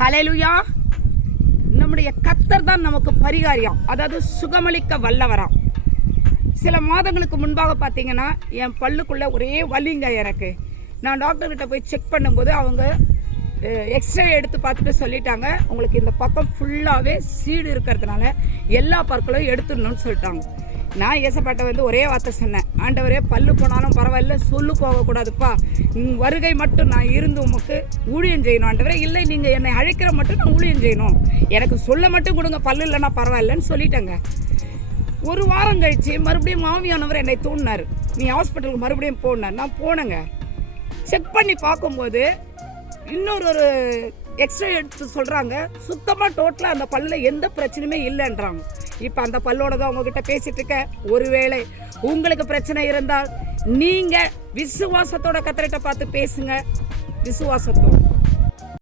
ஹல்லேலூயா. நம்முடைய கர்த்தர் தான் நமக்கு பரிகாரியம், அதாவது சுகமளிக்க வல்லவராம். சில மாதங்களுக்கு முன்பாக பார்த்தீங்கன்னா என் பல்லுக்குள்ளே ஒரே வலிங்க. எனக்கு நான் டாக்டர்கிட்ட போய் செக் பண்ணும்போது அவங்க எக்ஸ்ரே எடுத்து பார்த்துட்டு சொல்லிட்டாங்க, உங்களுக்கு இந்த பக்கம் ஃபுல்லாகவே சீடு இருக்கிறதுனால எல்லா பற்களும் எடுத்துடணும்னு சொல்லிட்டாங்க. நான் ஏசப்பாட்ட ஒரே வார்த்தை சொன்னேன், ஆண்டவரே பல்லு போனாலும் பரவாயில்ல, சொல்லு போகக்கூடாதுப்பா, வருகை மட்டும் நான் இருந்து உமக்கு ஊழியம் செய்யணும் ஆண்டவரே. இல்லை நீங்கள் என்னை அழைக்கிற மட்டும் நான் ஊழியம் செய்யணும், எனக்கு சொல்ல மட்டும் கொடுங்க, பல்லு இல்லைன்னா பரவாயில்லன்னு சொல்லிட்டேங்க. ஒரு வாரம் கழிச்சு மறுபடியும் ஆவியானவர் என்னை தூண்டினார், நீ ஹாஸ்பிட்டலுக்கு மறுபடியும் போனார். நான் போனேங்க. செக் பண்ணி பார்க்கும்போது இன்னொரு எக்ஸ்ரே எடுத்து சொல்கிறாங்க, சுத்தமாக டோட்டலாக அந்த பல்லில் எந்த பிரச்சனையுமே இல்லைன்றாங்க. இப்போ அந்த பல்லோட தான் உங்ககிட்ட பேசிகிட்டு இருக்க. ஒருவேளை உங்களுக்கு பிரச்சனை இருந்தால் நீங்கள் விசுவாசத்தோட கர்த்தர்கிட்ட பார்த்து பேசுங்க, விசுவாசத்தோட.